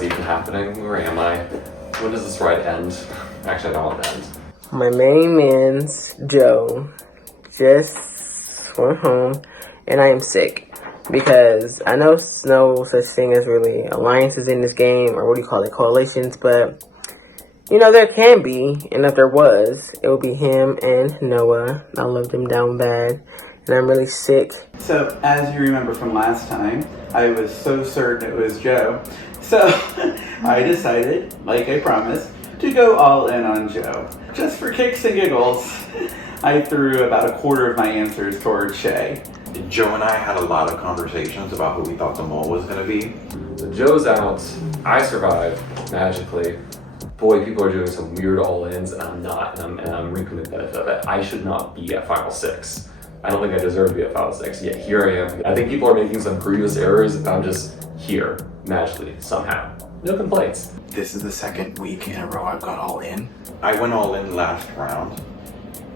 is even happening? Where am I? When does this ride end? Actually, I don't want it to end. My main man's Joe just went home, and I am sick because I know there's no such thing as really alliances in this game, or what do you call it, coalitions, but you know, there can be, and if there was, it would be him and Noah. I love them down bad, and I'm really sick. So, as you remember from last time, I was so certain it was Joe. So, I decided, like I promised, to go all in on Joe. Just for kicks and giggles, I threw about a quarter of my answers towards Shay. Joe and I had a lot of conversations about who we thought the mole was going to be. So Joe's out. I survived magically. Boy, people are doing some weird all-ins, and I'm not, and I'm reaping the benefit of it. I should not be at Final 6. I don't think I deserve to be at Final 6, yet here I am. I think people are making some grievous errors, and I'm just here, magically, somehow. No complaints. This is the second week in a row I've got all in. I went all in last round.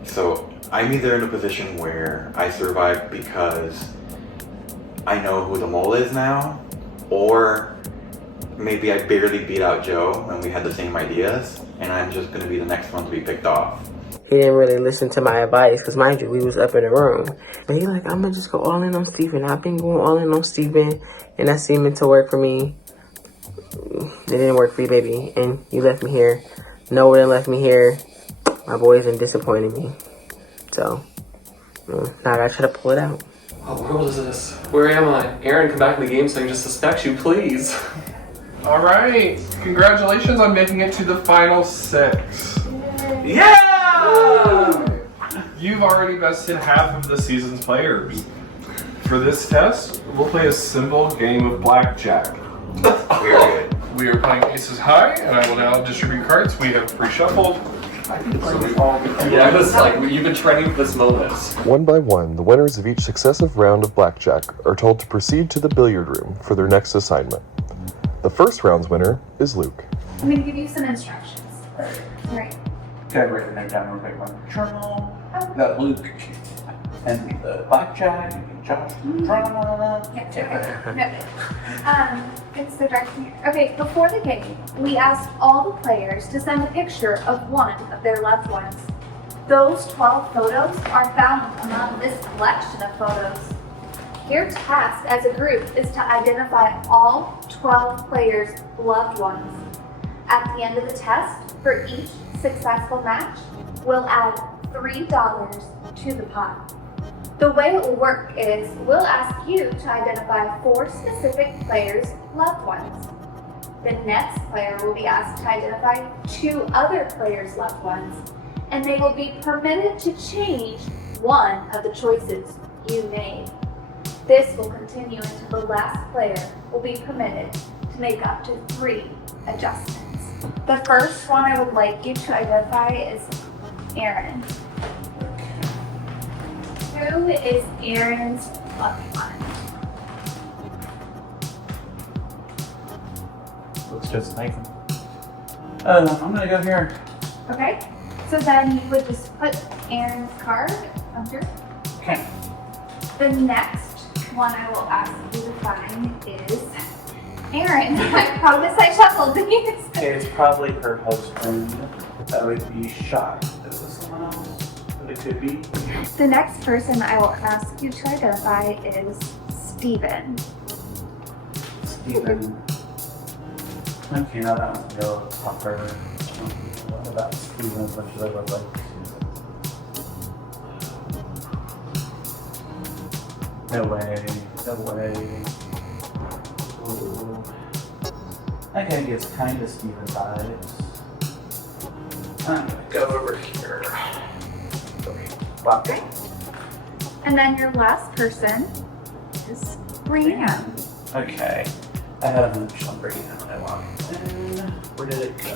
So I'm either in a position where I survived because I know who the mole is now, or maybe I barely beat out Joe and we had the same ideas, and I'm just going to be the next one to be picked off. He didn't really listen to my advice, because mind you, we was up in the room. But he like, I'm going to just go all in on Steven. I've been going all in on Steven, and that seemed to work for me. It didn't work for you, baby, and you left me here. No one left me here. My boys done disappointed me. So, now I gotta try to pull it out. What world is this? Where am I? Aaron, come back in the game so I can just suspect you, please. All right, congratulations on making it to the final 6. Yeah! You've already bested half of the season's players. For this test, we'll play a simple game of blackjack. Period. We are playing aces high, and I will now distribute cards. We have pre-shuffled. So we all get to Yeah, this like, you've been training for this moment. One by one, the winners of each successive round of blackjack are told to proceed to the billiard room for their next assignment. The first round's winner is Luke. I'm going to give you some instructions. All right. Can I write the name down real quick on the journal? Got Luke and the blackjack, Josh, It's the direction here. Okay, before the game, we asked all the players to send a picture of one of their loved ones. Those 12 photos are found among this collection of photos. Your task as a group is to identify all 12 players' loved ones. At the end of the test, for each successful match, we'll add $3 to the pot. The way it will work is we'll ask you to identify 4 specific players' loved ones. The next player will be asked to identify 2 other players' loved ones, and they will be permitted to change one of the choices you made. This will continue until the last player will be permitted to make up to 3 adjustments. The first one I would like you to identify is Aaron. Who is Aaron's loved one? Looks just like him. I'm gonna go here. Okay, so then you would just put Aaron's card under. Okay. The next one I will ask you to find is Aaron. I promise I shuffled these. It's probably her husband. That would be shocked. Is this someone else? But it could be. The next person I will ask you to identify is Steven. Steven. Okay, now that one's a little tougher. What about Steven as much as I would like to? No way. No way. Ooh. I think it's kind of Steven vibes. I'm gonna go over here. Okay. And then your last person is Brianne. Okay. I had a hunch on Brianne when I walked in. Where did it go?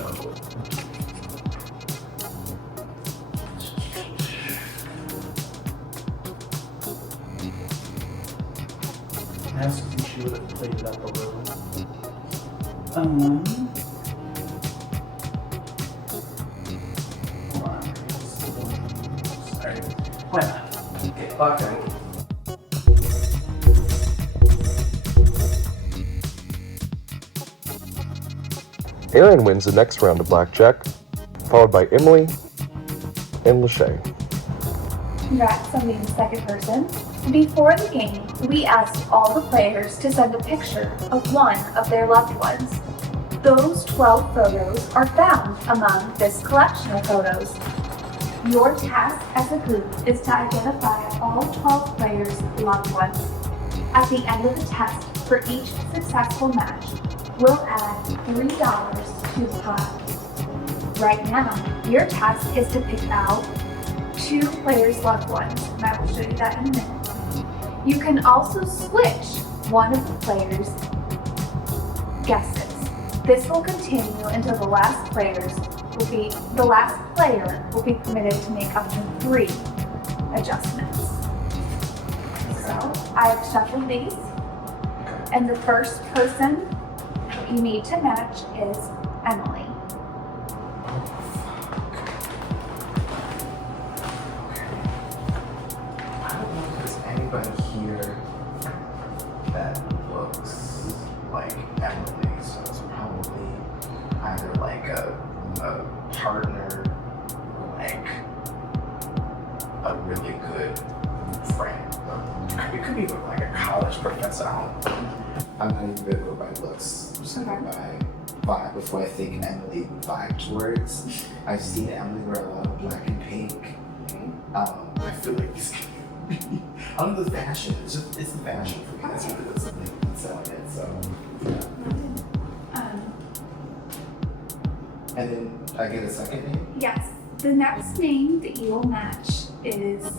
I asked if she would have played it up a little. Hold on. Sorry. Why not? Okay, okay. Aaron wins the next round of blackjack, followed by Emily and Lachey. Congrats on being the second person. Before the game, we asked all the players to send a picture of one of their loved ones. Those 12 photos are found among this collection of photos. Your task as a group is to identify all 12 players' loved ones. At the end of the test, for each successful match, we'll add $3 to the pot. Right now, your task is to pick out 2 players' loved ones, and I will show you that in a minute. You can also switch one of the players' guesses. This will continue until the last player will be permitted to make up to 3 adjustments. So I've shuffled these, and the first person you need to match is Emily. I don't know if there's anybody here that looks like Emily, so it's probably either like a partner, like a really good friend. It could be like a college professor. I'm not even gonna go by looks. I'm just gonna go by vibe before I think Emily vibe towards. I've seen Emily wear a lot of black and pink. I feel like this I don't know the fashion. It's the fashion for me. That's really what's selling it. So and then I get a second name? Yes. The next name that you will match is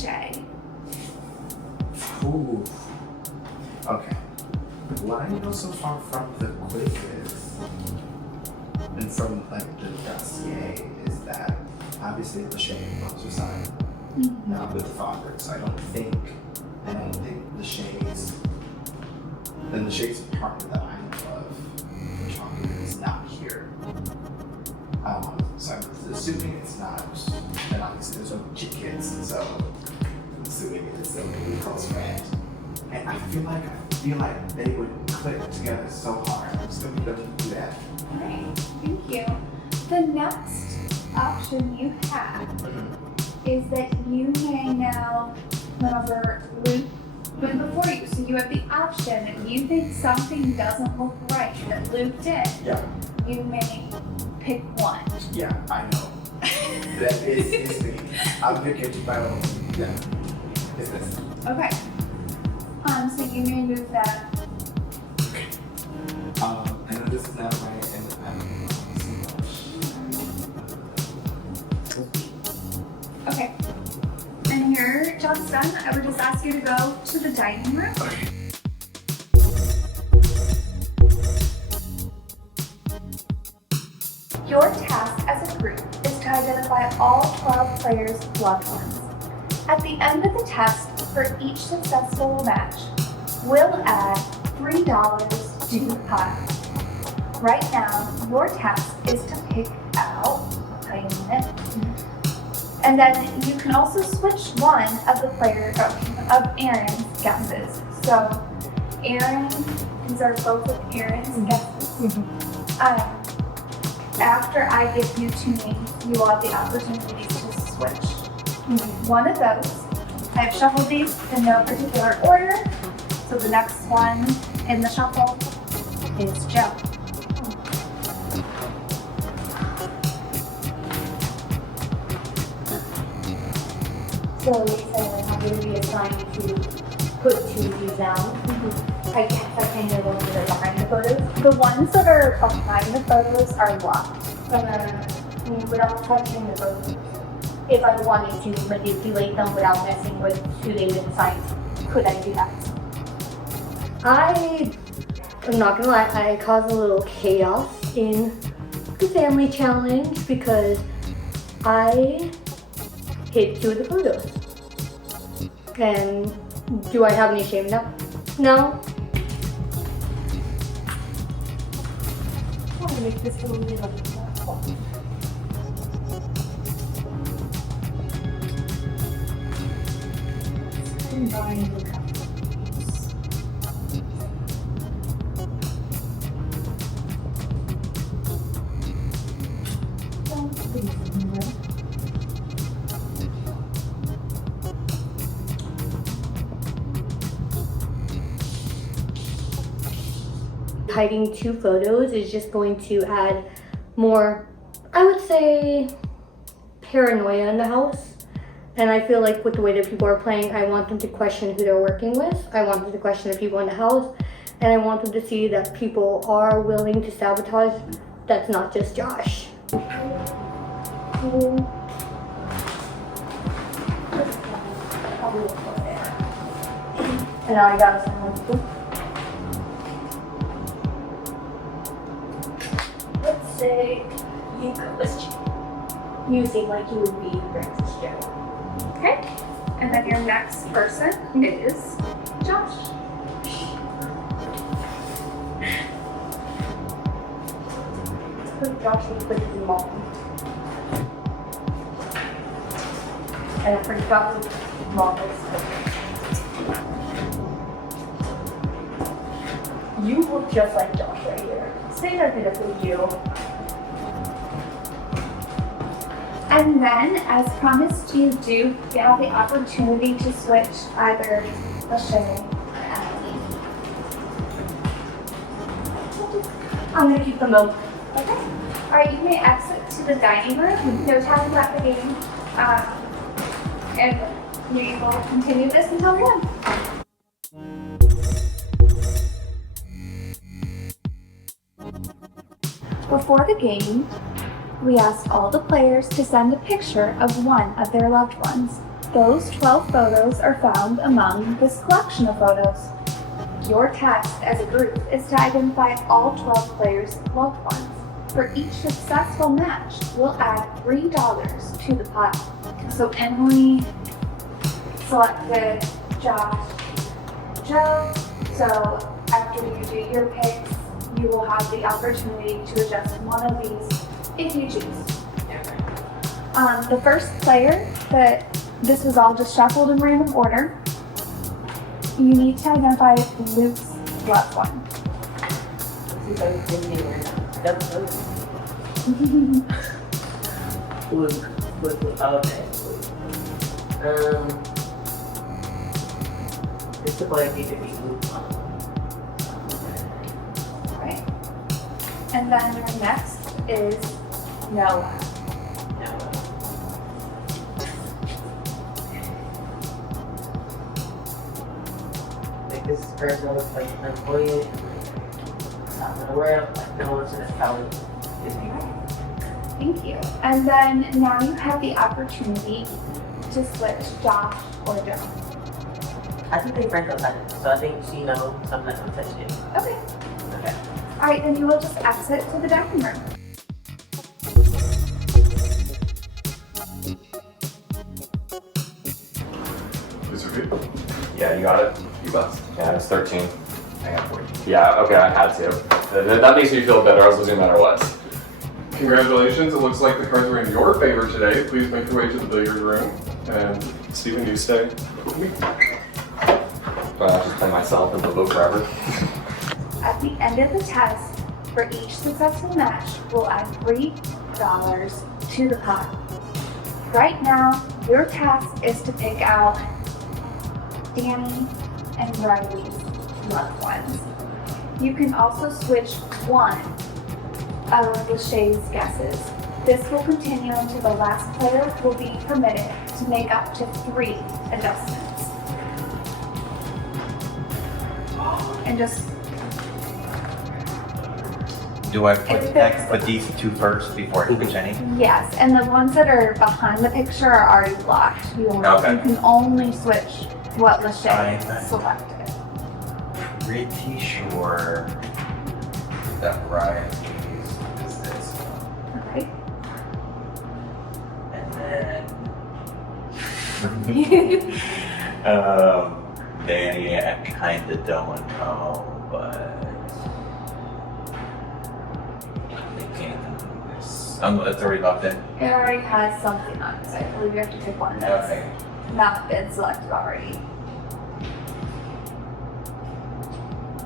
Shay. Ooh. Okay. What I know so far from the quizzes and from like the dossier is that obviously Lachey loves her son, not with the father. So I don't think Lachey's partner that I know of, Chocolate, is not here. So I'm assuming it's not, and obviously there's no kids, so I'm assuming it's a really close friend. And I feel like they would click together so hard. I'm still gonna do that. Alright, thank you. The next option you have is that you may now remember Luke went before you. So you have the option if you think something doesn't look right that Luke did, Yeah. you may pick one. Yeah, I know. That is me. I'm gonna get you my own. Yeah. It's this. Okay. So you may move that. I know this is not right, and Okay. And your job's done. I would just ask you to go to the dining room. Your task as a group is to identify all 12 players' loved ones. At the end of the test, for each successful match, we'll add $3 to the pot. Right now, your task is to pick out, I'll tell you in a minute, and then you can also switch one of the of Aaron's guesses. So, Aaron, these are both of Aaron's guesses. After I give you 2 names, you will have the opportunity to switch one of those. I have shuffled these in no particular order. So the next one in the shuffle is Joe. So you said I'm going to be assigned to put 2 of these down. I guess I kind of look at behind the photos. The ones that are behind the photos are locked. Without touching the photos. If I wanted to manipulate them without messing with who they've been assigned, could I do that? I'm not gonna lie, I caused a little chaos in the family challenge because I hid 2 of the photos. And do I have any shame in that? No? I want to make this a little bit more fun. Combine the colors. Hiding 2 photos is just going to add more, I would say, paranoia in the house. And I feel like with the way that people are playing, I want them to question who they're working with. I want them to question the people in the house. And I want them to see that people are willing to sabotage. That's not just Josh. And now I got someone. Let's say you go with Joe. You seem like you would be friends with Joe. Okay. And then your next person is Josh. Josh is with his mom. And I forgot his mom is. You look just like Josh right here. Say that bit of you. And then, as promised, you do have the opportunity to switch either Lachey or Emily. I'm gonna keep them though. Okay. All right, you may exit to the dining room. No time about the game. And we will continue this until we're done. Before the game, we asked all the players to send a picture of one of their loved ones. Those 12 photos are found among this collection of photos. Your task as a group is to identify all 12 players' loved ones. For each successful match, we'll add $3 to the pot. So Emily selected Josh, Joe. So after you do your picks, you will have the opportunity to adjust one of these if you choose. The first player, this was all just shuffled in random order. You need to identify Luke's loved one. Luke. Okay. It's the boy need to be Luke. Right. And then your next is Noah. Like this person looks like an employee. Not aware of, like no one's in his probably is me. Thank you. And then now you have the opportunity to switch Josh or Joe. I think they friends outside, so I think she knows I'm not gonna touch it. Okay. Okay. All right, then you will just exit to the dining room. Is it good? Yeah, you got it. You bust. Yeah, it's 13. I got 14. Yeah, okay, I had to. That makes me feel better. I was losing no matter what. Congratulations, it looks like the cards are in your favor today. Please make your way to the billiard room. And Stephen, you stay with me. But I'll just play myself and live forever. At the end of the test, for each successful match, we'll add $3 to the pot. Right now, your task is to pick out Danny and Riley's loved ones. You can also switch one of Lachey's guesses. This will continue until the last player will be permitted to make up to 3 adjustments. And just Do I If there's- put these 2 first before I switch any? yes, and the ones that are behind the picture are already blocked. You can only switch what Lachey Fine. selected. Pretty sure that Riley's is this one. Okay. And then Danny, I kinda don't know, but I'm thinking this. It's already locked in. It already has something on it, so I believe you have to pick one that's Okay. not been selected already.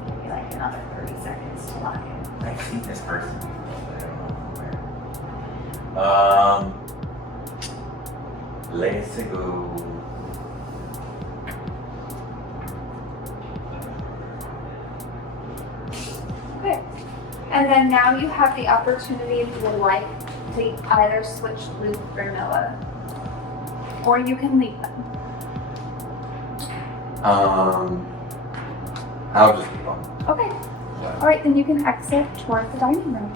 Give me like another 30 seconds to lock it. I've seen this person before, but I don't know where. Let's go. Okay. And then now you have the opportunity, if you would like, to either switch Luke or Noah. Or you can leave them. I'll just keep on. Okay. All right, then you can exit towards the dining room.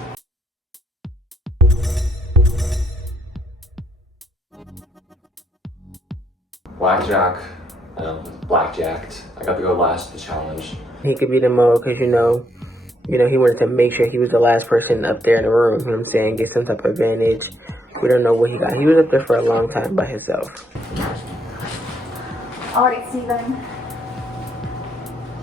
Blackjack. Blackjacked. I got to go last to the challenge. He could be the mole because, you know, he wanted to make sure he was the last person up there in the room, you know what I'm saying, get some type of advantage. We don't know what he got. He was up there for a long time by himself. All right, Steven.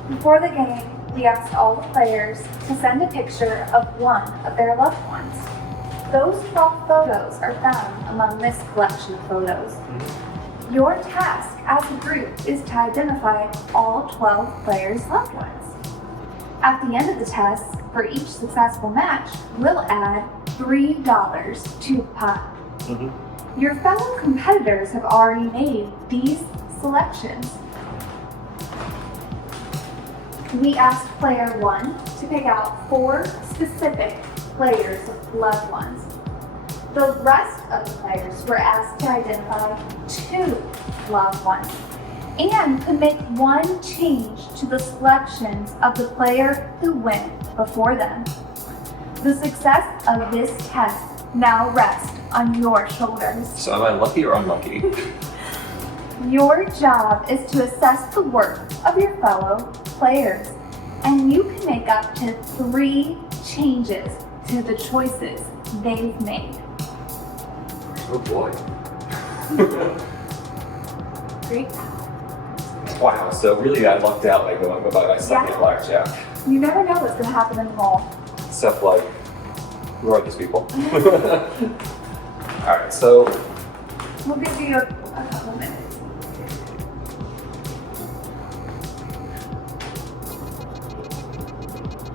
Before the game, we asked all the players to send a picture of one of their loved ones. Those 12 photos are found among this collection of photos. Your task as a group is to identify all 12 players' loved ones. At the end of the test, for each successful match, we'll add $3 to the pot. Your fellow competitors have already made these selections. We asked player 1 to pick out 4 specific players' loved ones. The rest of the players were asked to identify 2 loved ones and could make 1 change to the selections of the player who went before them. The success of this test now rests on your shoulders. So am I lucky or unlucky? Your job is to assess the work of your fellow players, and you can make up to 3 changes to the choices they've made. Oh boy. Great. Wow, so really I lucked out by going by myself at blackjack. You never know what's going to happen in the mall. Stuff like, who are these people? Alright, so We'll give you a couple minutes.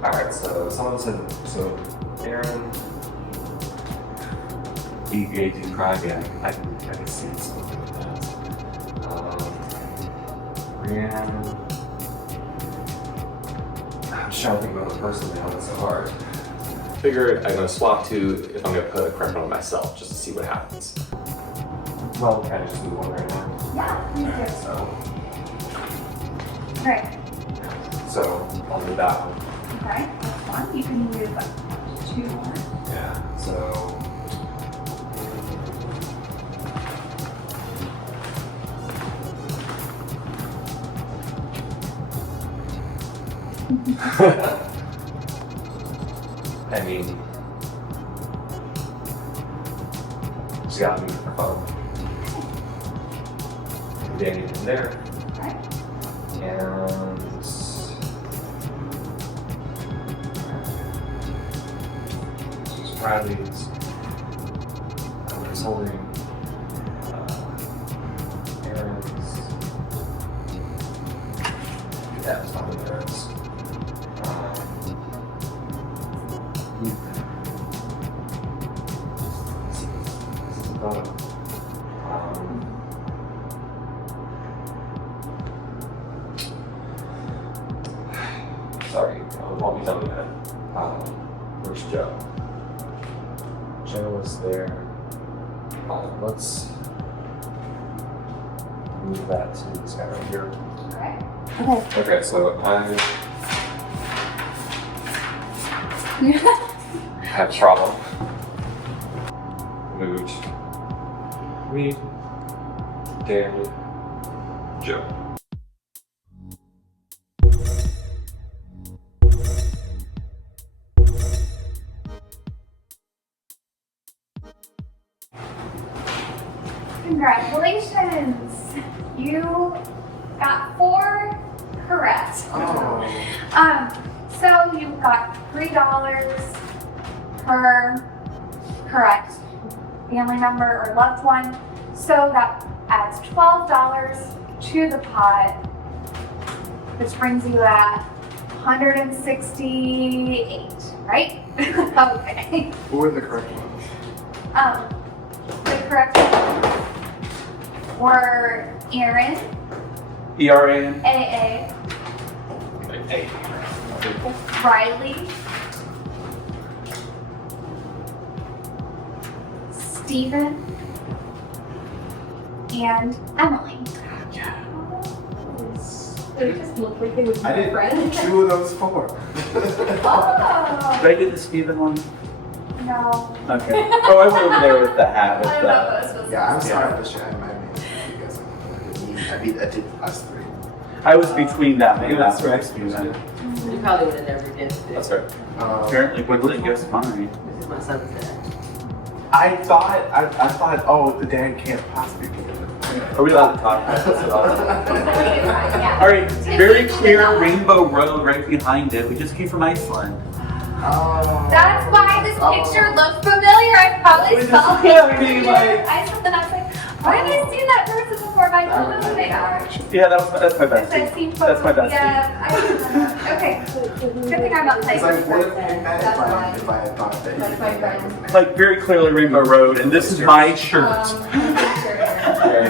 alright, so someone said, so Aaron, EGAT crime, yeah, I can see something like that. Brianne, I'm just trying to think about the person now, that's so hard. Figured I'm gonna swap to if I'm gonna put a correct one on myself, just to see what happens. Well, can I just move one right now? Yeah, you do. So, Right. so I'll do that one. Okay, that's one. You can move 2 more. Yeah, so. I mean, just gotta move her phone. Danny in there. Right. And Bradley's. I was holding Aaron's. Yeah, it's not with Aaron's. Sorry, I'll be done with that. Where's Joe? Joe is there. Let's move that to this guy right here. Okay. Okay, so I have a problem. Moved me, Danny, Joe. Congratulations! You got 4 correct. So you got $3 per correct family member or loved one. So that adds $12 to the pot, which brings you at 168, right? Okay. Who were the correct ones? The correct ones were Aaron, ERAN. AA, Riley, Stephen, and Emily. They just look like they would be I did friends. 2 of those 4. Oh! Did I do the Steven one? No. Okay. Oh, I was over there with the hat. With I don't know what I was supposed to Yeah, I'm say. sorry for sharing my name. You guys, I did us 3. I was between that. Maybe that's right. Steven. You probably would have never guessed it. That's right. Apparently, Wiggly guessed mine. This is my son's dad. I thought, oh, the dad can't possibly be good. Are we allowed to talk about this at all? Yeah. All right, very clear rainbow road right behind it. We just came from Iceland. That's why this picture looked familiar. I probably We saw just it. can't be like- I saw and I was like, why have I seen that person before? But I don't know who they are. Yeah, that's my Because I've bestie. seen That's my bestie. Yeah, I remember. Okay. Good thing I'm not playing. Because I would have been mad if I had thought that That's my friend. Like very clearly rainbow road, and this is my shirt. Oh, that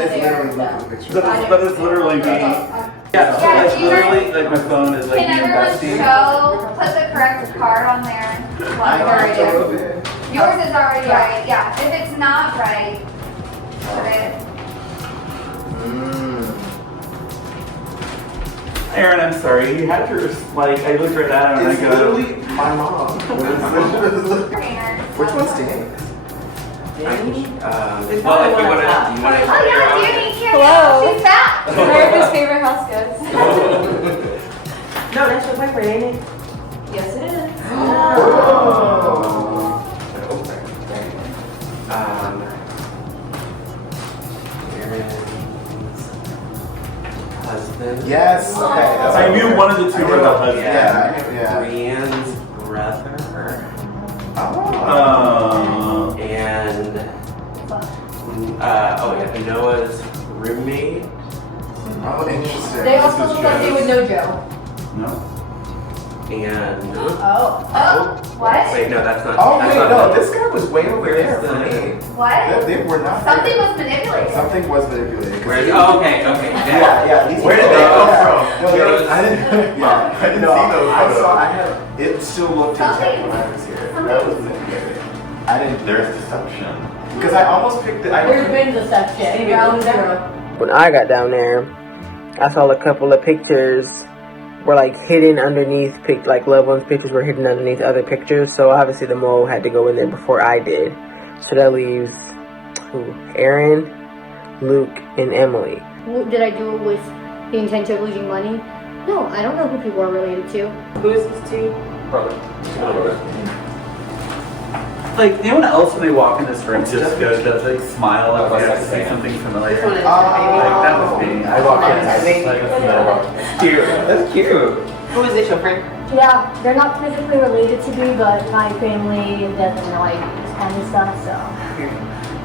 is literally the picture. That is literally me. Yeah, that's literally like my phone is like Can me and everyone bestie. show, put the correct card on there? Yours is already right, yeah. If it's not right, put it. Aaron, I'm sorry. You had yours. Like I looked right at him and It's I go. literally my mom. Which one's Danny? Well, if you want to, Oh yeah, Danny, Hello. she's back. America's favorite house guest. No, that's your boyfriend, ain't it? Yes, it is. Aaron's husband. Yes. Okay. That's I what knew we're- one of the two were the husband. Yeah. Brienne's brother. And Noah's roommate. Oh, interesting. They also look like they would know Joe. No. And Oh, what? wait, no, that's not. Oh, that's wait, not no, the- this guy was way over Where's there the- for me. What? They were not Something there. was manipulated. Something was manipulated. Where's, oh, okay. Yeah. These Where did were- they come yeah. from? No, Those- I didn't. Yeah, I didn't no, see those I saw. photos. I had. It still looked intact when I was here. That was manipulated. I didn't. There's deception. Because I almost picked it. There's been deception. Ground zero. When I got down there, I saw a couple of pictures were like hidden underneath, like loved ones' pictures were hidden underneath other pictures. So obviously the mole had to go in there before I did. So that leaves who? Aaron, Luke, and Emily. Did I do it with the intention of losing money? No, I don't know who people are related to. Who is this to? Brother. Like anyone else when they walk in this room just goes, does like smile if they have to say something familiar. This one is Like that was me. I walked in. I think- Like, that's cute. That's cute. Who is this, your friend? Yeah, they're not physically related to me, but my family doesn't like this kind of stuff, so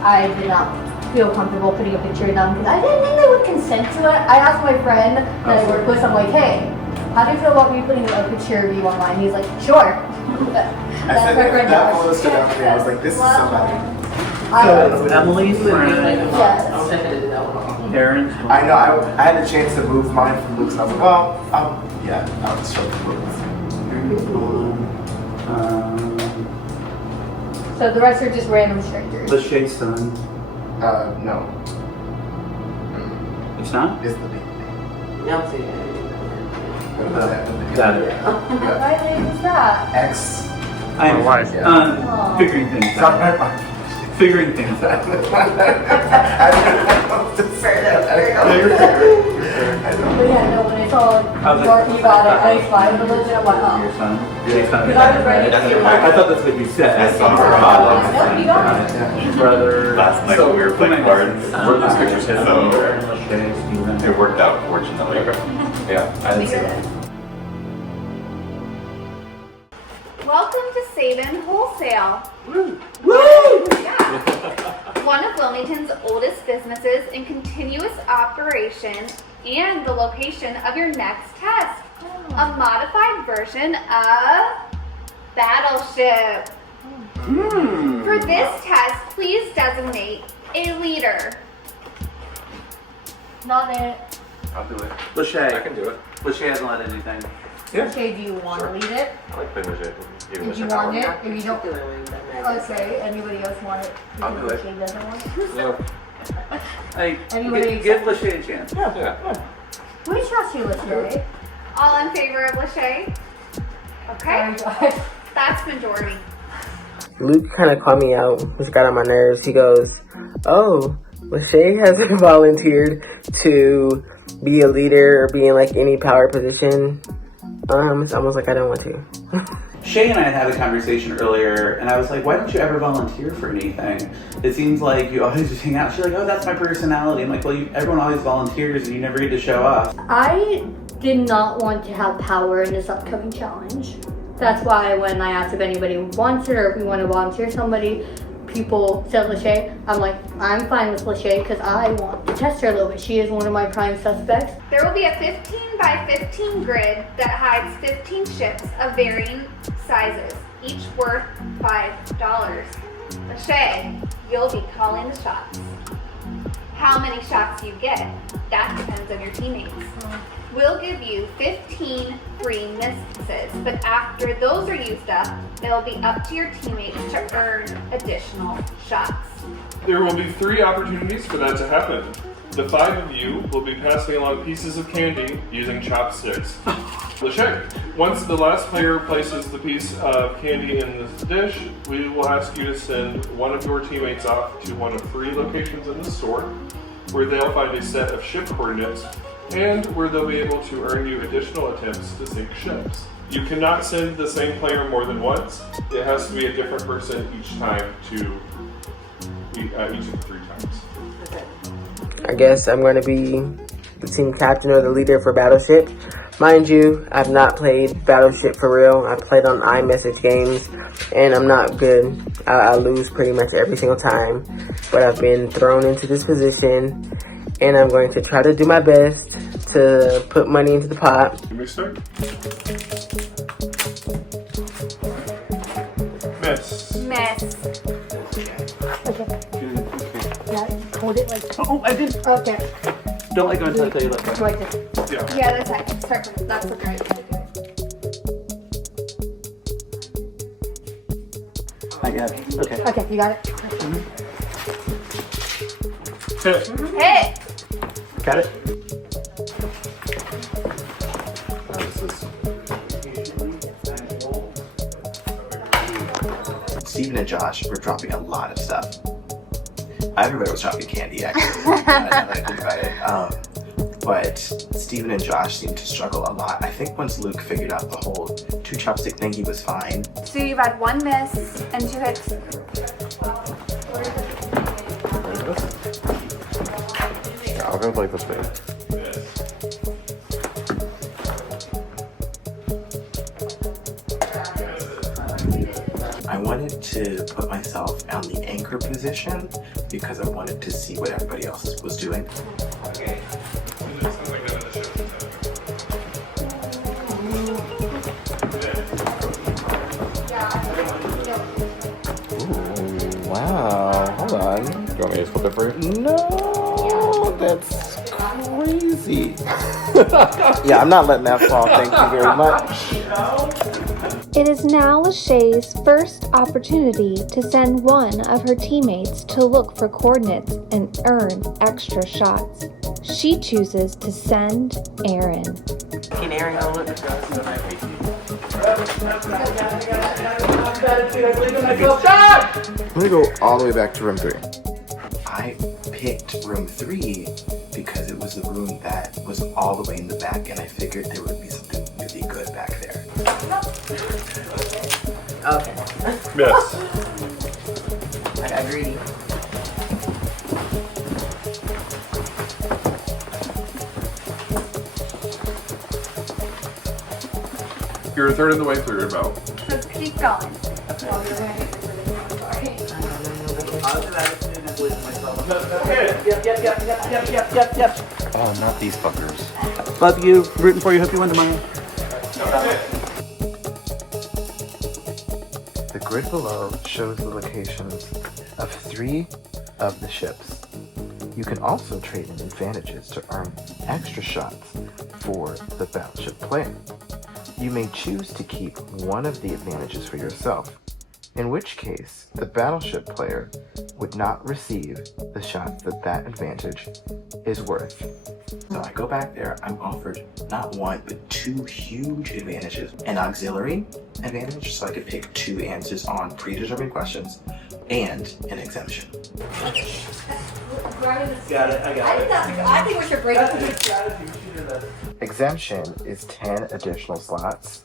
I did not feel comfortable putting a picture of them because I didn't think they would consent to it. I asked my friend that I work with, I'm like, hey, how do you feel about me putting a picture of you online? He's like, sure. I said that photo stood out to me. I was like, this is somebody. So Emily's friend, Yes. Aaron's. I know. I had a chance to move mine from Luke's, and I was like, well, I'll just show the Luke's. So the rest are just random strangers. Lachey's son. No. It's not? It's the big thing. No, I'm saying That. Yeah. Why is that? X. I am Yeah. figuring things out. Figuring things out. But yeah, no, when I saw you got it, I smiled a little bit, I'm like, oh. Your son. Your son. Because I was ready to I thought that's what you said. No, you got it. Brother. Last night when we were playing cards, Where those pictures hit? So- Lachey, Steven. it worked out fortunately. Yeah, I didn't see that. Welcome to Sabin Wholesale. Woo! Yeah. One of Wilmington's oldest businesses in continuous operation and the location of your next test. A modified version of Battleship. For this test, please designate a leader. Not it. I'll do it. Lachey. I can do it. Lachey hasn't led anything. Yeah. Okay, do you want to lead it? I like playing Lachey. If you want it, if you don't. Okay, anybody else want it? I'll do it. Lachey doesn't want it? Yeah. Like, Anybody give Lachey a chance. Yeah. We trust you, Lachey. All in favor of Lachey? Okay, that's majority. Luke kind of called me out, which got on my nerves. He goes, "Oh, Lachey hasn't volunteered to be a leader or be in like any power position." It's almost like I don't want to. Shay and I had a conversation earlier, and I was like, why don't you ever volunteer for anything? It seems like you always just hang out. She's like, oh, that's my personality. I'm like, well, everyone always volunteers, and you never get to show off. I did not want to have power in this upcoming challenge. That's why when I asked if anybody wants it or if we want to volunteer somebody, people said Lachey. I'm like, I'm fine with Lachey because I want to test her a little bit. She is one of my prime suspects. There will be a 15 by 15 grid that hides 15 ships of varying sizes, each worth $5. Lachey, you'll be calling the shots. How many shots you get, that depends on your teammates. We'll give you 15 free misses, but after those are used up, it'll be up to your teammates to earn additional shots. There will be 3 opportunities for that to happen. The 5 of you will be passing along pieces of candy using chopsticks. Lachey, once the last player places the piece of candy in the dish, we will ask you to send one of your teammates off to one of 3 locations in the store, where they'll find a set of ship coordinates and where they'll be able to earn you additional attempts to sink ships. You cannot send the same player more than once. It has to be a different person each time to each of the 3 times. I guess I'm going to be the team captain or the leader for Battleship. Mind you, I've not played Battleship for real. I played on iMessage games, and I'm not good. I lose pretty much every single time. But I've been thrown into this position, and I'm going to try to do my best to put money into the pot. Give me a start. Miss. Yeah, hold it like. Oh, I did. Okay. Don't let go until I tell you let go. Like this. Yeah. Yeah, that's right. Start from, that's the right way to do it. Not yet. Okay. Okay, you got it. Hit. Hit! Got it? Steven and Josh were dropping a lot of stuff. Everybody was dropping candy, actually. Now that I think about it. But Steven and Josh seemed to struggle a lot. I think once Luke figured out the whole 2 chopstick thing, he was fine. So you've had 1 miss and 2 hits. I'll go like this way. I wanted to put myself on the anchor position because I wanted to see what everybody else was doing. Ooh, wow. Hold on. Do you want me to flip it for you? No, that's crazy. Yeah, I'm not letting that fall. Thank you very much. It is now Lachey's first opportunity to send one of her teammates to look for coordinates and earn extra shots. She chooses to send Aaron. Can Aaron go look? Let me go all the way back to room 3. I picked room 3 because it was the room that was all the way in the back, and I figured there would be something really good back there. Okay. Miss. I got greedy. You're a third of the way through your bow. So keep going. Yep. Oh, not these fuckers. Love you. Rooting for you. Hope you win the money. The grid below shows the locations of 3 of the ships. You can also trade in advantages to earn extra shots for the battleship player. You may choose to keep one of the advantages for yourself, in which case the battleship player would not receive the shots that advantage is worth. So I go back there, I'm offered not one, but 2 huge advantages. An auxiliary advantage, so I could pick 2 answers on predetermined questions, and an exemption. Got it, I got it. I think we should break That's up a good strategy. We should do this. Exemption is 10 additional slots.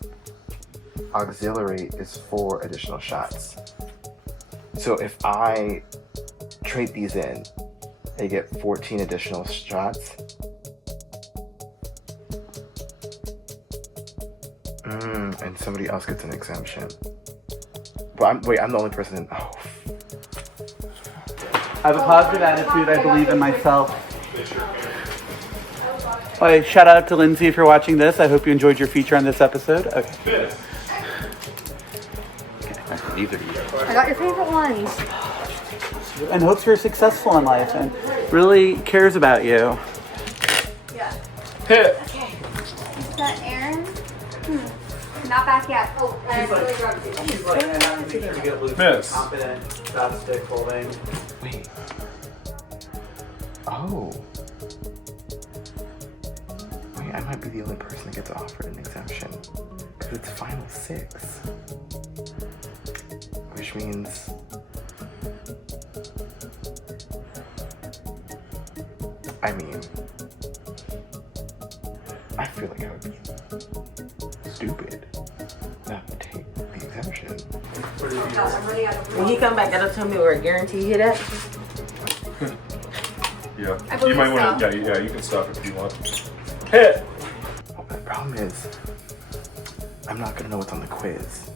Auxiliary is 4 additional shots. So if I trade these in, I get 14 additional shots. And somebody else gets an exemption. But I'm the only person in. Oh. I have a positive attitude. I believe in myself. Okay, shout out to Lindsay if you're watching this. I hope you enjoyed your feature on this episode. Okay. Neither do you. I got your favorite ones. And hopes you're successful in life and really cares about you. Yeah. Hit. Okay. Is that Aaron? Not back yet. Oh, She's like, I have to make sure to get loose. Miss. Confident, stop stick holding. Wait. Oh. Wait, I might be the only person that gets offered an exemption. Because it's final 6. Which means... I mean... I feel like I would be stupid not to take the exemption. When he come back, that'll tell me where a guarantee hit at. Yeah. I believe You might want so. to. Yeah, you can stop if you want. Hit. Oh, the problem is, I'm not gonna know what's on the quiz.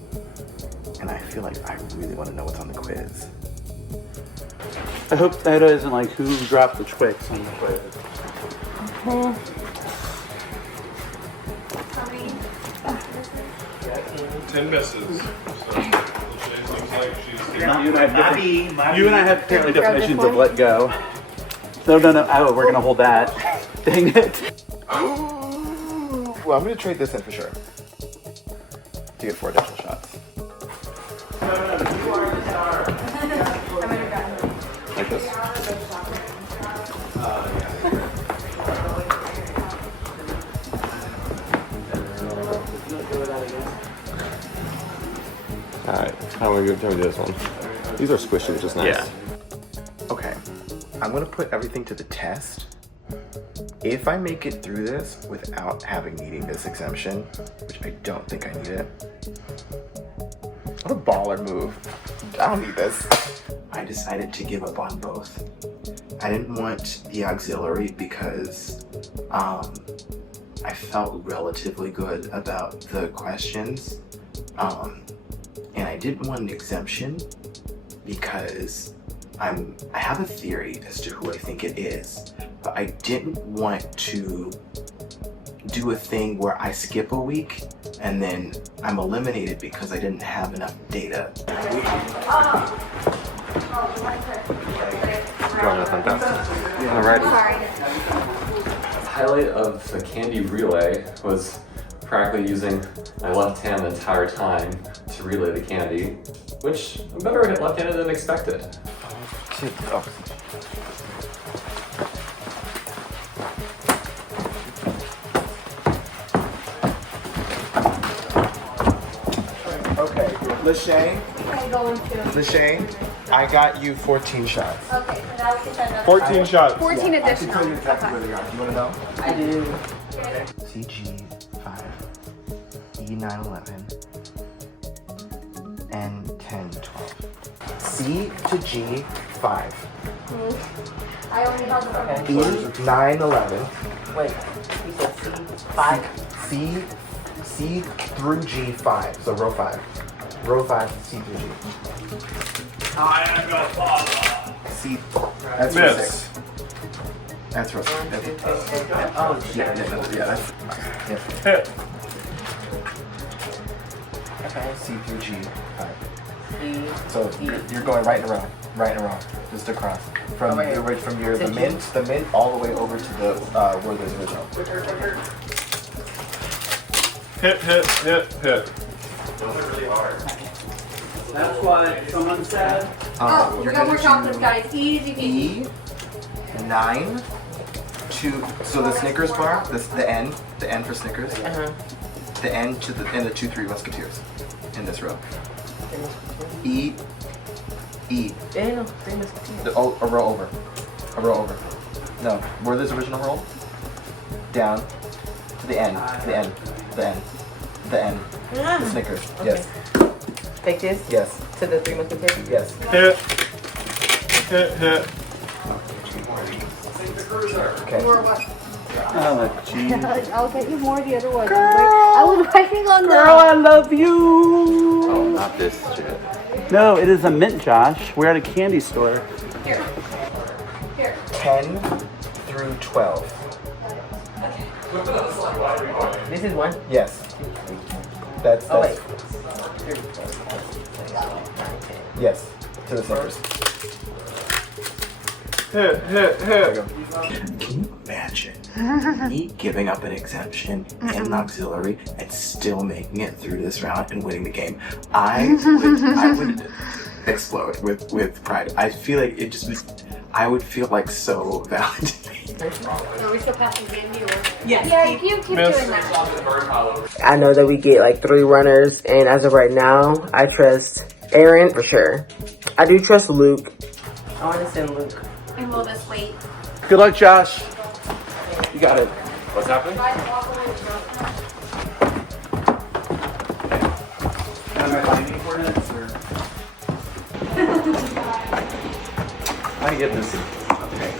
And I feel like I really want to know what's on the quiz. I hope that isn't like who dropped the Twix on the quiz. How many? 10 misses. So, Lachey seems like she's You and I have apparently definitions of let go. No. Oh, we're gonna hold that. Dang it. Well, I'm gonna trade this in for sure. To get 4 additional shots. You are the star. Like this? Alright, how are we going to do this one? These are squishy, which is nice. Yeah. Okay. I'm gonna put everything to the test. If I make it through this without needing this exemption, which I don't think I need it. What a baller move. I don't need this. I decided to give up on both. I didn't want the auxiliary because I felt relatively good about the questions. And I didn't want an exemption because I have a theory as to who I think it is, but I didn't want to do a thing where I skip a week and then I'm eliminated because I didn't have enough data. Alright. Sorry. The highlight of the candy relay was practically using my left hand the entire time to relay the candy, which I'm better at left-handed than expected. Okay, Lachey, I'm going to. I got you 14 shots. Okay, so now we can send another. 14 shots. 14 I can tell you additional. exactly where they are. Do you want to know? I do. CG5, E911, N1012. C to G5. I only held the Okay. E911. Wait, he said C5? C through G5. So row 5. Row 5, C through G. I am your father. C. That's row Miss. 6. That's row 6. Oh, shit. Yeah, that's. Yeah. Hit. Okay. C through G5. E. So you're going right in a row. Right in a row. Just across. From Over here. the To mint all the way over to the where there's original. Hit, hit, hit, hit. Those are really hard. That's what someone said. Oh, we you're got more gonna chocolates, do guys. Easy peasy. E9 to so the Snickers bar, the N for Snickers, the N to the and the 2 3 Musketeers in this row. E. Damn, 3 Musketeers. A row over. A row over. No, where this original roll? Down to the N. To the N. The N. The N. The Snickers. Okay. Yes. Take this? Yes. To the 3 Musketeers? Yes. Hit. Hit, hit. Okay. More what? Oh, jeez. I'll get you more the other one. I was writing on the. Girl, I love you. Oh, not this shit. No, it is a mint, Josh. We're at a candy store. Here. Here. 10 through 12. This is 1? Yes. That's Oh, wait. yes. To the Snickers. Hit, hit, hit. Can you imagine me giving up an exemption and an auxiliary and still making it through this round and winning the game? I would explode with pride. I feel like it just I would feel like so validated. Are we still passing candy or? Yeah, you keep Miss. doing that. I know that we get like 3 runners, and as of right now, I trust Aaron for sure. I do trust Luke. I want to send Luke. And we'll just wait. Good luck, Josh. You got it. What's happening? Am I finding coordinates or? I get this. Okay.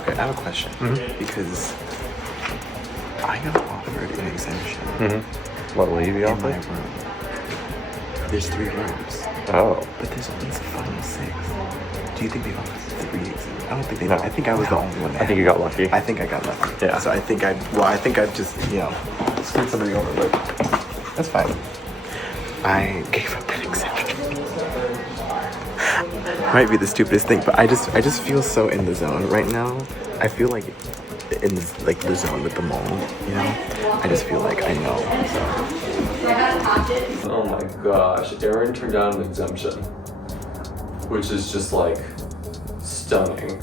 Okay, I have a question. Because I got offered an exemption What will you be in offered? my room. There's 3 rooms, Oh. but there's only a final 6. Do you think they offered 3 exemptions? I don't think they know. I think I was the only one that I think you got lucky. I think I got lucky. Yeah. So I think I'd just, screwed somebody over, but that's fine. I gave up an exemption. Might be the stupidest thing, but I just feel so in the zone right now. I feel like in the zone with the mold, I just feel like I know. Oh my gosh, Aaron turned down an exemption, which is just like stunning,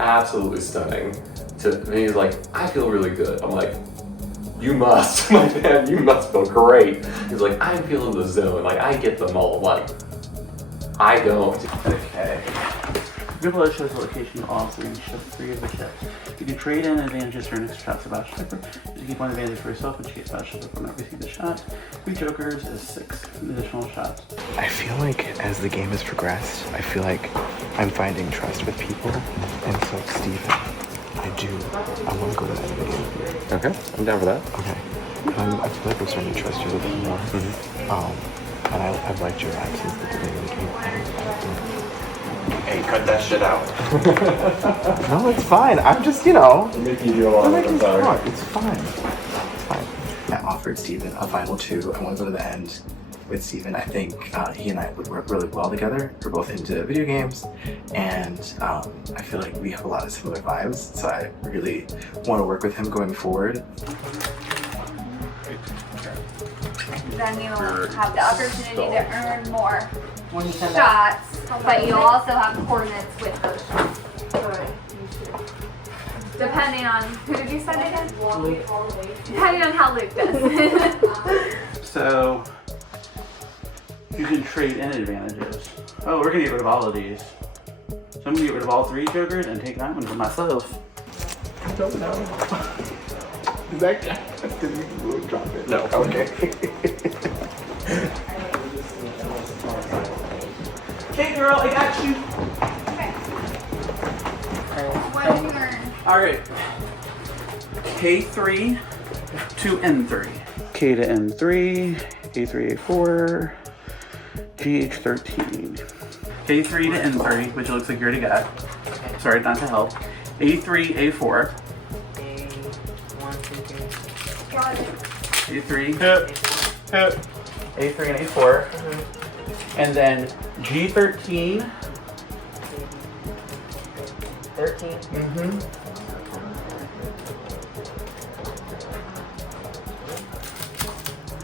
absolutely stunning. To me, he's like, I feel really good. I'm like, you must, my man, you must feel great. He's like, I'm feeling the zone, like I get them all. I'm like, I don't. Okay. Your below shows the location of all 3 ships, 3 of the ships. You can trade in advantages for an extra shot to battle shipper. You keep 1 advantage for yourself, but you get battle shipper from not receive the shot. 3 jokers is 6 additional shots. I feel like as the game has progressed, I feel like I'm finding trust with people, and so Steven, I want to go to that video with you. Okay, I'm down for that. Okay. I feel like I'm starting to trust you a little bit more. And I've liked your absence at the beginning of the game. Hey, cut that shit out. No, it's fine. I'm just, Make you do a lot of I'm it, sorry. smart. It's fine. It's fine. I offered Steven a final 2. I want to go to the end with Steven. I think he and I would work really well together. We're both into video games, and I feel like we have a lot of similar vibes, so I really want to work with him going forward. Then you'll have the opportunity to earn more shots, but you'll also have coordinates with those shots. Depending on, who did you send again? Depending on how Luke does. So you can trade in advantages. Oh, we're gonna get rid of all of these. So I'm gonna get rid of all 3 jokers and take that one for myself. I don't know. Is that did you drop it? No. Okay. Okay, girl, I got you. What did you earn? Alright. K3 to N3. K to N3, A3, A4, GH13. K3 to N3, which looks like you already got. Sorry, not to help. A3, A4. Got it. A3, Hit. A3 and A4. And then G13. 13.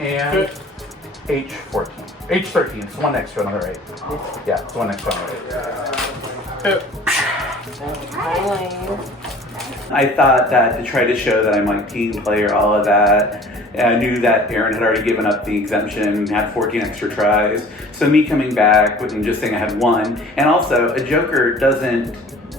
And H14. H13. It's the one next to it on the right. Yeah, it's the one next to it on the right. I thought that to try to show that I'm like team player, all of that. I knew that Aaron had already given up the exemption, had 14 extra tries. So me coming back and just saying I had one, and also a joker doesn't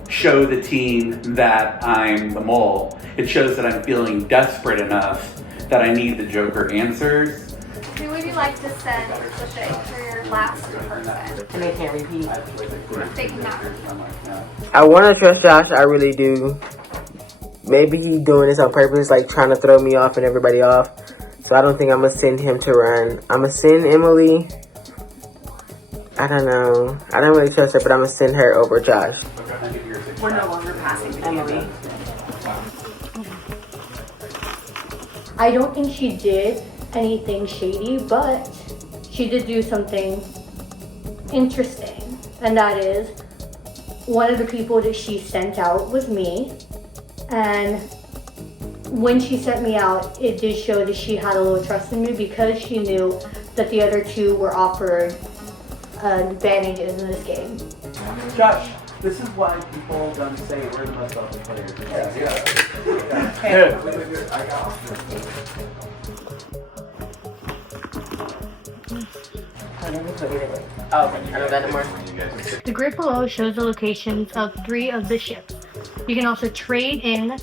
show the team that I'm the mole. It shows that I'm feeling desperate enough that I need the joker answers. Who would you like to send Lachey for your last person? And they can't repeat. They cannot repeat. I want to trust Josh. I really do. Maybe he's doing this on purpose, like trying to throw me off and everybody off. So I don't think I'm going to send him to run. I'm going to send Emily. I don't know. I don't really trust her, but I'm going to send her over Josh. We're no longer passing to Emily. I don't think she did anything shady, but she did do something interesting. And that is, one of the people that she sent out was me. And when she sent me out, it did show that she had a little trust in me because she knew that the other two were offered advantages in this game. Josh, this is why people don't say we're the most awesome players. Oh, okay. I don't got no more. The grid below shows the locations of 3 of the ships. You can also trade in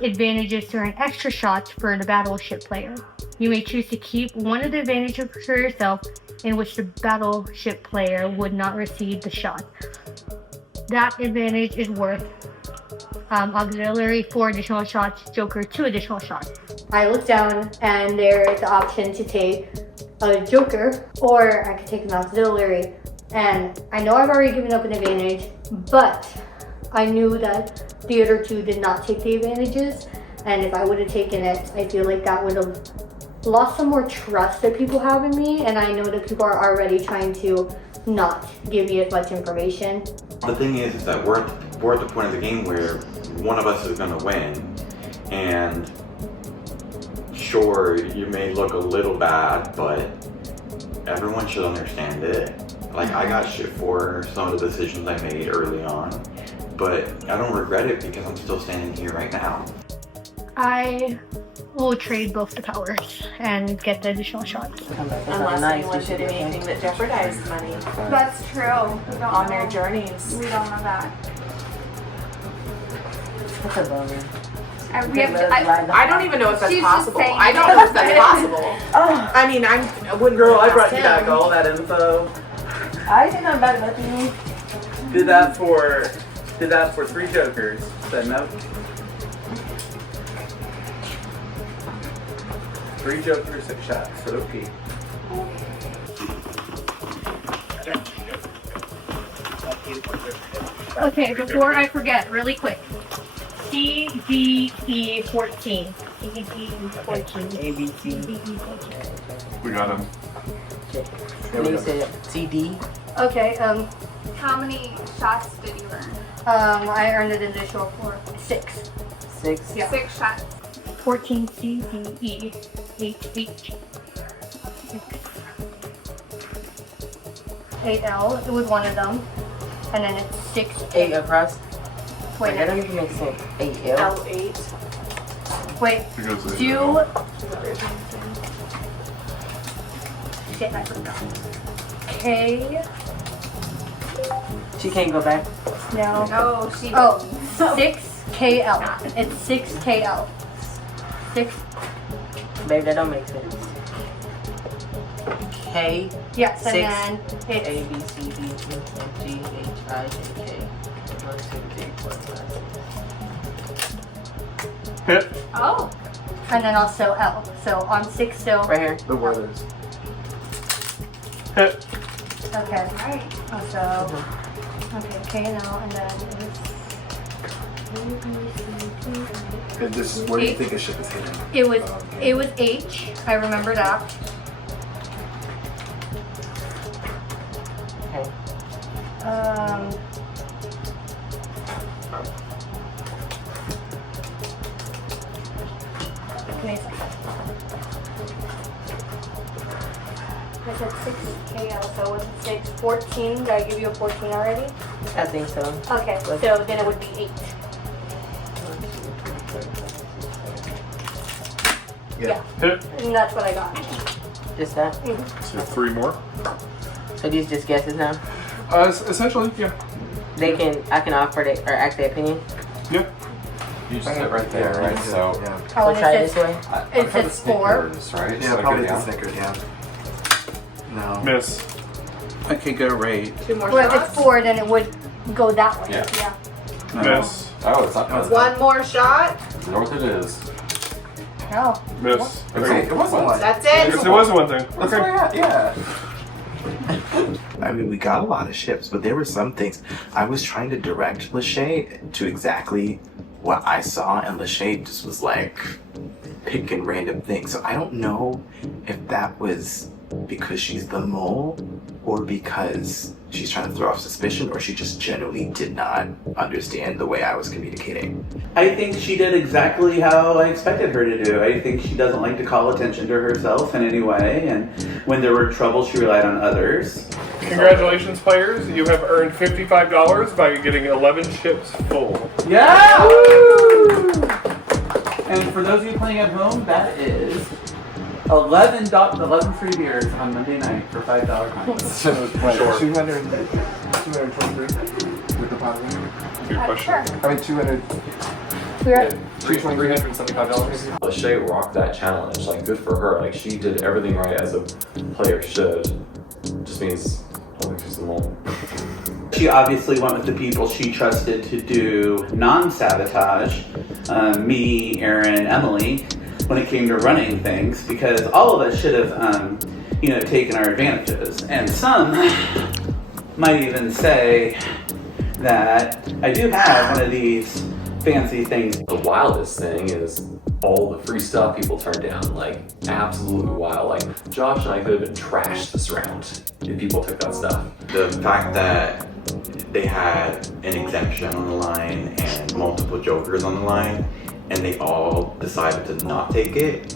advantages to earn extra shots for the battleship player. You may choose to keep one of the advantages for yourself in which the battleship player would not receive the shot. That advantage is worth auxiliary 4 additional shots, joker 2 additional shots. I look down and there is the option to take a joker or I could take an auxiliary. And I know I've already given up an advantage, but I knew that the other two did not take the advantages. And if I would have taken it, I feel like that would have lost some more trust that people have in me. And I know that people are already trying to not give me as much information. The thing is that we're at the point of the game where one of us is going to win, and sure, you may look a little bad, but everyone should understand it. Like, I got shit for some of the decisions I made early on, but I don't regret it because I'm still standing here right now. I will trade both the powers and get the additional shots. Unless anyone did anything that jeopardized money That's true. We don't on know. their journeys. We don't know that. That's a bummer. I don't even know if that's She's just possible. saying I don't know if that's possible. I mean, I wouldn't. Girl, I ask brought you him. back all that info. I did not bad about you. Did that for 3 jokers. Said no. 3 jokers, 6 shots. Okay. Okay, before I forget, really quick. CDE 14. CDE 14. ABC. We got him. And you said CD. Okay, How many shots did you earn? I earned an additional 6. 6. Yeah. 6 shots. 14 CDE 8H. 8L, it was one of them. And then it's 6. 8 across. Wait, That doesn't make sense. 8L. L8. wait, Because they do. know. Shit, I forgot. K. She can't go back. No. No, she. Oh, 6KL. It's 6KL. 6. Babe, that don't make sense. K. Yes, and 6. then it's. A, B, C, D, E, F, G, H, I, J, K. 1, 2, 3, 4, 5. Hit. Oh. And then also L. So on 6 still. Right here. The weathers. Hit. Okay. Right. Also. Okay, K and L, and then it's. And this is where do you think a ship is hitting? It was H. I remember that. Okay. Give me a second. I said 6 KL, so it was 6. 14, did I give you a 14 already? I think so. Okay, so then it would be 8. Yeah. Hit. And that's what I got. Just that? So 3 more. So these just guesses now? Essentially, yeah. I can offer it or ask their opinion? Yep. You just sit right there, right? So, Oh, So try it this way? It says 4. right? Yeah, So probably go the down. Snickers, yeah. No. Miss. Okay, go right. 2 more Well, if shots. it's 4, then it would go that way. Yeah. Miss. Oh, it's not. One more shot. North it is. No. Miss. It wasn't one. That's I it. guess it was one thing. That's Okay. right, yeah. I mean, we got a lot of ships, but there were some things. I was trying to direct Lachey to exactly what I saw, and Lachey just was like picking random things. So I don't know if that was because she's the mole or because she's trying to throw off suspicion, or she just genuinely did not understand the way I was communicating. I think she did exactly how I expected her to do. I think she doesn't like to call attention to herself in any way, and when there were trouble, she relied on others. Congratulations, players. You have earned $55 by getting 11 ships full. Yeah! And for those of you playing at home, that is 11 free beers on Monday night for $5 pints. Sure. 223 with the positive. Good question. I mean, 200. $375. Lachey rocked that challenge. Like, good for her. Like, she did everything right as a player should. Just means I don't think she's the mole. She obviously went with the people she trusted to do non-sabotage, me, Aaron, Emily, when it came to running things, because all of us should have, taken our advantages. And some might even say that I do have one of these fancy things. The wildest thing is all the free stuff people turn down. Like, absolutely wild. Like, Josh and I could have been trashed this round if people took that stuff. The fact that they had an exemption on the line and multiple jokers on the line, and they all decided to not take it,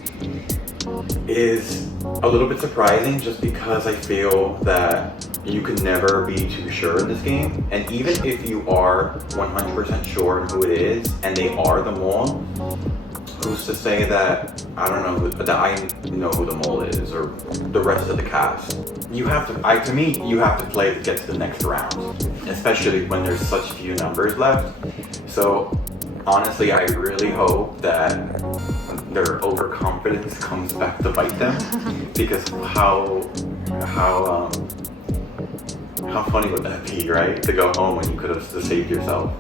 is a little bit surprising, just because I feel that you can never be too sure in this game. And even if you are 100% sure who it is and they are the mole, who's to say that I don't know that I know who the mole is, or the rest of the cast? You have to, to me, you have to play to get to the next round, especially when there's such few numbers left. So honestly, I really hope that their overconfidence comes back to bite them, because how funny would that be, right? To go home when you could have saved yourself.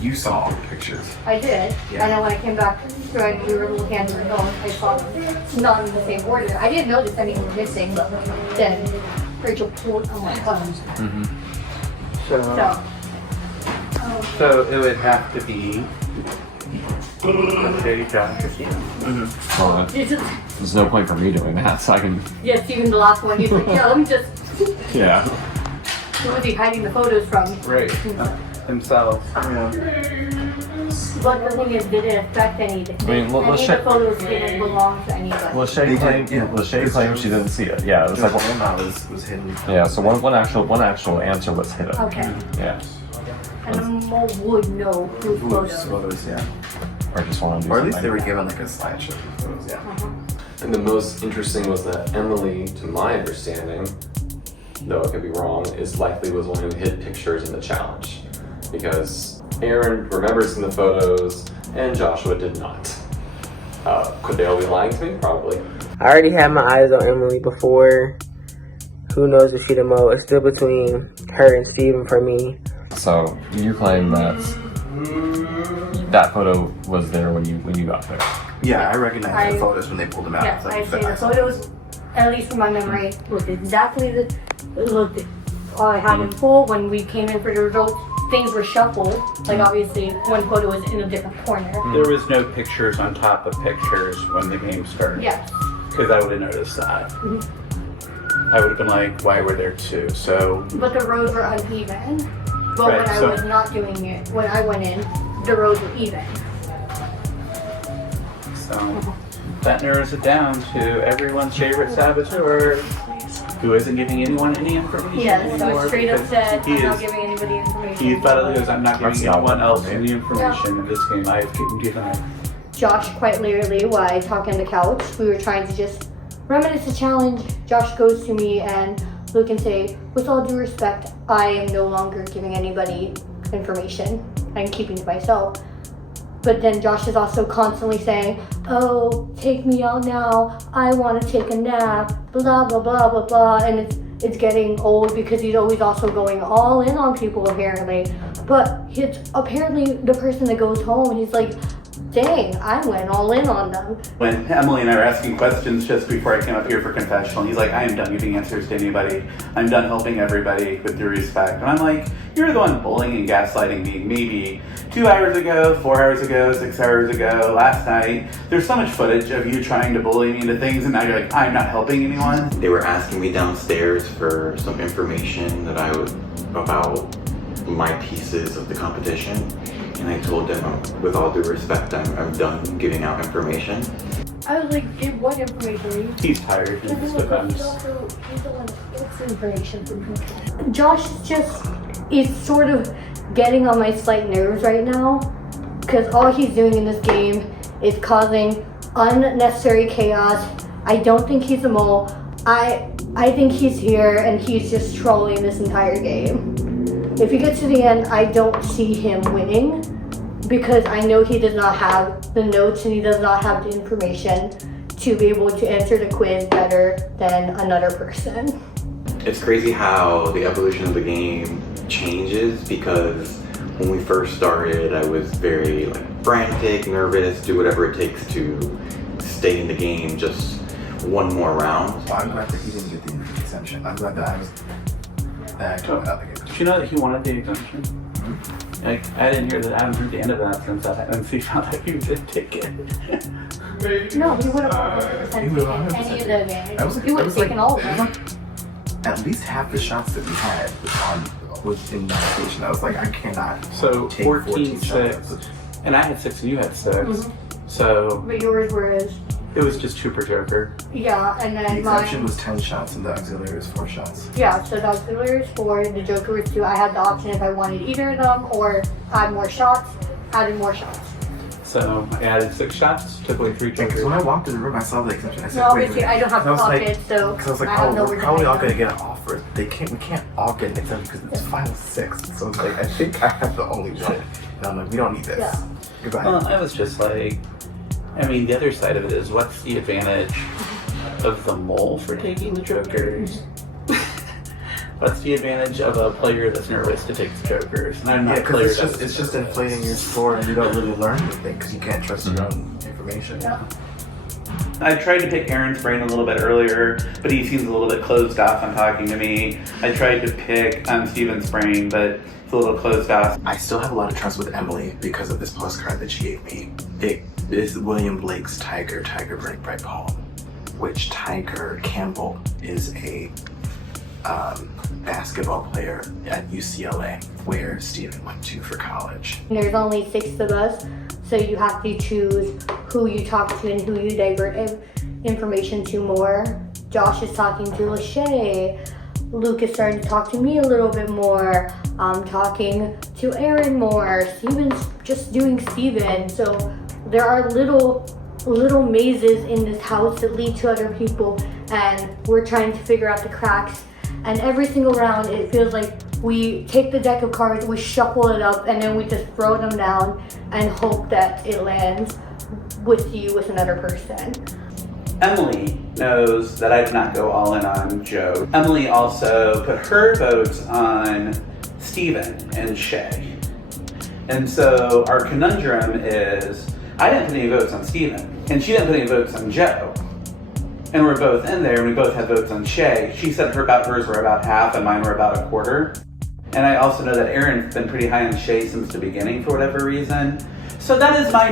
You saw all the pictures. I did. Yeah. And then when I came back, and we were looking at the film, I saw them not in the same order. I didn't notice any were missing, but then Rachel pulled on my phone. So it would have to be Lachey, Josh, Christina. Well, there's no point for me doing that, so I can. Yes, even the last one, he's like, yeah, let me just. Yeah. Who was he hiding the photos from? Right. Themselves. But the thing is, did it affect anything? I mean, Any of the photos didn't belong to anybody. Lachey claimed she didn't see it. Yeah, it was like Grandma was hidden. yeah. So one actual answer was hidden. Okay. Yeah. And the mole would know whose photos. Photos, yeah. Or just want to do Or at least something. they were given like a slideshow of photos, yeah. And the most interesting was that Emily, to my understanding, though I could be wrong, is likely was one who hid pictures in the challenge. Because Aaron remembers in the photos, and Joshua did not. Could they all be lying to me? Probably. I already had my eyes on Emily before. Who knows if she's the mole? It's still between her and Steven for me. So you claim that that photo was there when you got there. Yeah, I recognized the photos when they pulled them out. Yes, It's I like, say the photos, at least from my memory, looked exactly looked all I had in full. When we came in for the results, things were shuffled. Like obviously, one photo was in a different corner. There was no pictures on top of pictures when the game started. Yes. Because I would have noticed that. I would have been like, why were there two? So. But the rows were uneven. But Right, when I was not doing it, when I went in, the rows were even. So. that narrows it down to everyone's favorite saboteur, who isn't giving anyone any information Yes, so anymore. straight up because said, he I'm not is- giving anybody information. He flat goes, I'm not giving That's not anyone what else I mean. any information in this game. I've given it. Josh quite literally, while talking on the couch, we were trying to just reminisce the challenge. Josh goes to me and Luke can say, with all due respect, I am no longer giving anybody information. I'm keeping to myself. But then Josh is also constantly saying, oh, take me out now. I want to take a nap. Blah, blah, blah, blah, blah. And it's getting old because he's always also going all in on people apparently. But it's apparently the person that goes home and he's like, dang, I went all in on them. When Emily and I were asking questions just before I came up here for confessional, he's like, I am done giving answers to anybody. I'm done helping everybody with due respect. And I'm like, you're the one bullying and gaslighting me maybe 2 hours ago, 4 hours ago, 6 hours ago, last night. There's so much footage of you trying to bully me into things and now you're like, I'm not helping anyone. They were asking me downstairs for some information that about my pieces of the competition. And I told them, with all due respect, I'm done giving out information. I was like, give what information? He's tired. He just becomes. Josh just is sort of getting on my slight nerves right now because all he's doing in this game is causing unnecessary chaos. I don't think he's a mole. I think he's here and he's just trolling this entire game. If he gets to the end, I don't see him winning because I know he does not have the notes and he does not have the information to be able to answer the quiz better than another person. It's crazy how the evolution of the game changes because when we first started, I was very frantic, nervous, do whatever it takes to stay in the game just one more round. Well, I'm glad that he didn't get the exemption. I'm glad that I took out the game. Did you know that he wanted the exemption? Mm-hmm. Like, I didn't hear that. I haven't heard the end of that since he found out he did take it. No, he would have 100% He would have taken any of the advantage. He It would have was taken all of them. At least half the shots that we had was in navigation. I was like, I cannot. So take 14-6, and I had 6 and you had 6. Mhm. So But yours was, it was just 2 per joker. yeah, and The then exemption mine, was 10 shots and the auxiliary was 4 shots. yeah, so the auxiliary is 4, the joker was 2. I had the option if I wanted either of them or add more shots, added more shots. So I added 6 shots, took away 3 Because jokers. when I walked in the room, I saw the exemption. I said, No, wait a obviously minute. I don't have 'Cause I was like- pockets, so Because I was like, I have oh, nowhere we're to probably hang all them. gonna get an offer. We can't all get an exemption because it's final 6. So it's like, I think I have the only one. And I'm like, we don't need this. Yeah. Goodbye. Well, I was just like, I mean, the other side of it is, what's the advantage of the mole for taking the jokers? What's the advantage of a player that's nervous to take the jokers? And I'm not Yeah, a player because that's it's just inflating your score and you don't really learn anything because you can't trust your own information. Yeah. I tried to pick Aaron's brain a little bit earlier, but he seems a little bit closed off on talking to me. I tried to pick Steven's brain, but it's a little closed off. I still have a lot of trust with Emily because of this postcard that she gave me. It is William Blake's Tiger Break Bright poem, which Tiger Campbell is a basketball player at UCLA, where Steven went to for college. There's only 6 of us, so you have to choose who you talk to and who you divert information to more. Josh is talking to Lachey. Luke is starting to talk to me a little bit more. I'm talking to Aaron more. Steven's just doing Steven. So there are little mazes in this house that lead to other people, and we're trying to figure out the cracks. And every single round, it feels like we take the deck of cards, we shuffle it up, and then we just throw them down and hope that it lands with you with another person. Emily knows that I did not go all in on Joe. Emily also put her votes on Steven and Shay. And so our conundrum is, I didn't put any votes on Steven, and she didn't put any votes on Joe. And we're both in there, and we both had votes on Shay. She said hers were about half, and mine were about a quarter. And I also know that Aaron's been pretty high on Shay since the beginning for whatever reason. So that is my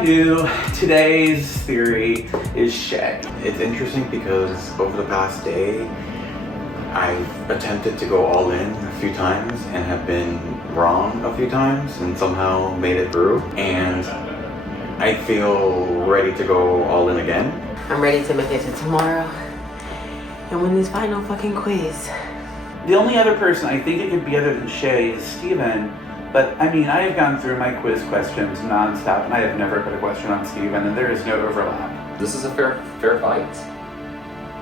today's theory is Shay. It's interesting because over the past day, I've attempted to go all in a few times and have been wrong a few times and somehow made it through. And I feel ready to go all in again. I'm ready to make it to tomorrow and win this final fucking quiz. The only other person I think it could be other than Shay is Steven. But I mean, I have gone through my quiz questions nonstop, and I have never put a question on Steven, and there is no overlap. This is a fair fight,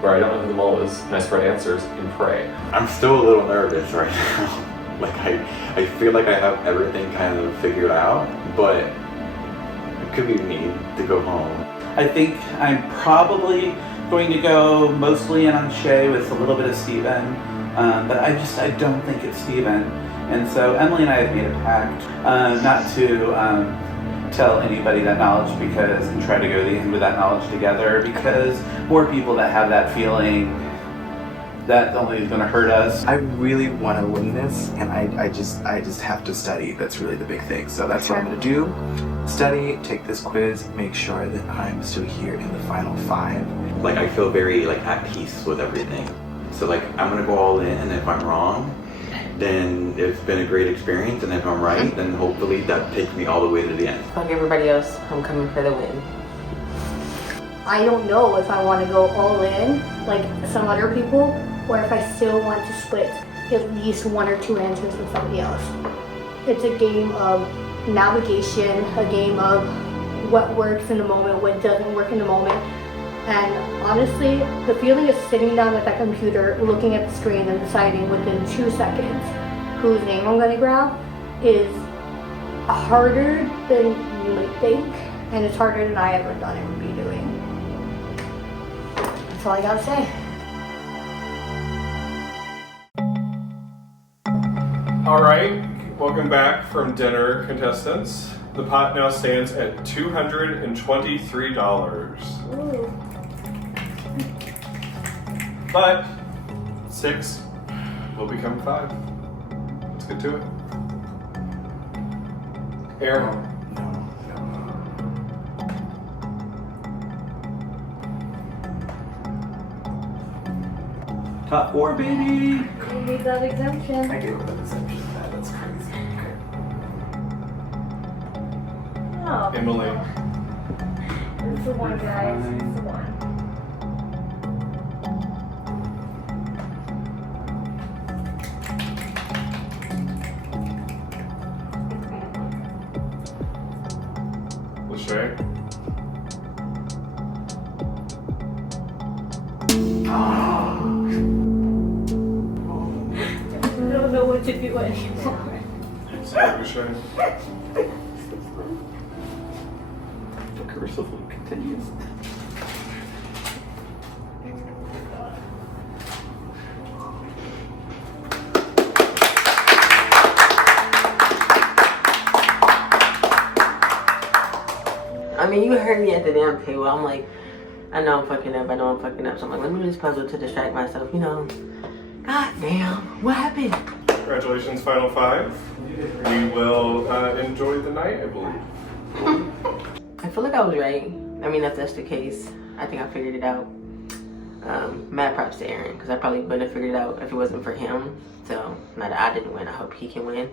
where I don't know who the mole is, and I spread answers and pray. I'm still a little nervous right now. Like I feel like I have everything kind of figured out, but it could be me to go home. I think I'm probably going to go mostly in on Shay with a little bit of Steven, but I don't think it's Steven. And so Emily and I have made a pact not to tell anybody that knowledge and try to go to the end with that knowledge together, because more people that have that feeling, that only is going to hurt us. I really want to win this, and I just have to study. That's really the big thing. So that's what I'm going to do. Study, take this quiz, make sure that I'm still here in the final 5. Like I feel very like at peace with everything. So like I'm gonna go all in, and if I'm wrong, then it's been a great experience, and if I'm right, then hopefully that takes me all the way to the end. Fuck everybody else, I'm coming for the win. I don't know if I want to go all in like some other people, or if I still want to split at least 1 or 2 answers with somebody else. It's a game of navigation, a game of what works in the moment, what doesn't work in the moment. And honestly, the feeling of sitting down at that computer, looking at the screen and deciding within 2 seconds whose name I'm gonna grab is harder than you might think, and it's harder than I ever thought it would be doing. That's all I gotta say. All right, welcome back from dinner, contestants. The pot now stands at $223. Ooh. But 6 will become 5. Let's get to it. Aaron. Top 4, baby! You need that exemption. I do with that exemption. That's crazy. Okay. Oh. Emily. It's the one, guys. It's the one. Lachey. I don't know what to do anymore. Sorry, Lachey. The curse of Luke continues. I mean, you heard me at the damn table. I'm like, I know I'm fucking up. So I'm like, let me do this puzzle to distract myself, you know. God damn, what happened? Congratulations, Final 5. We will enjoy the night, I believe. I feel like I was right. I mean, if that's the case, I think I figured it out. Mad props to Aaron, because I probably wouldn't have figured it out if it wasn't for him. So, now that I didn't win, I hope he can win.